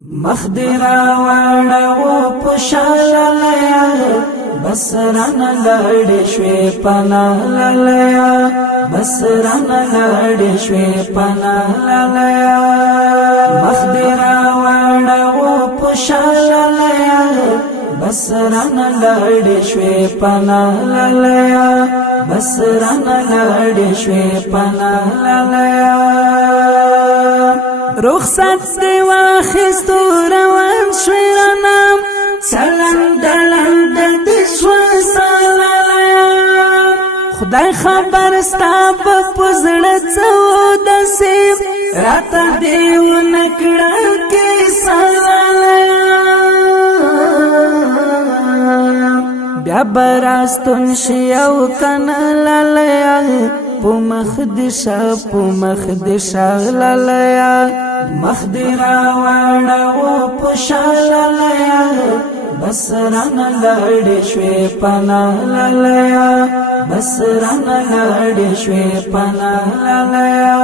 مخدرا واړه و پښاللیا بسران لړ شوي پنا للیا بسران لړ شوي پنا للیا مخدرا واړه و پښاللیا بسران لړ شوي پنا للیا بسران لړ شوي پنا للیا رخصت دی واخستو روان شویرانم سلام دلم د شو سلالایا خدای خبر ستا پزړه څو د سیم راته دیو نکړه کې سلالایا بیا براستون شیو کنالایا پمخدشا لالیا مخدرا واړه و پښاللیا بسران لړ شوي پنا لالیا بسران لړ شوي پنا لالیا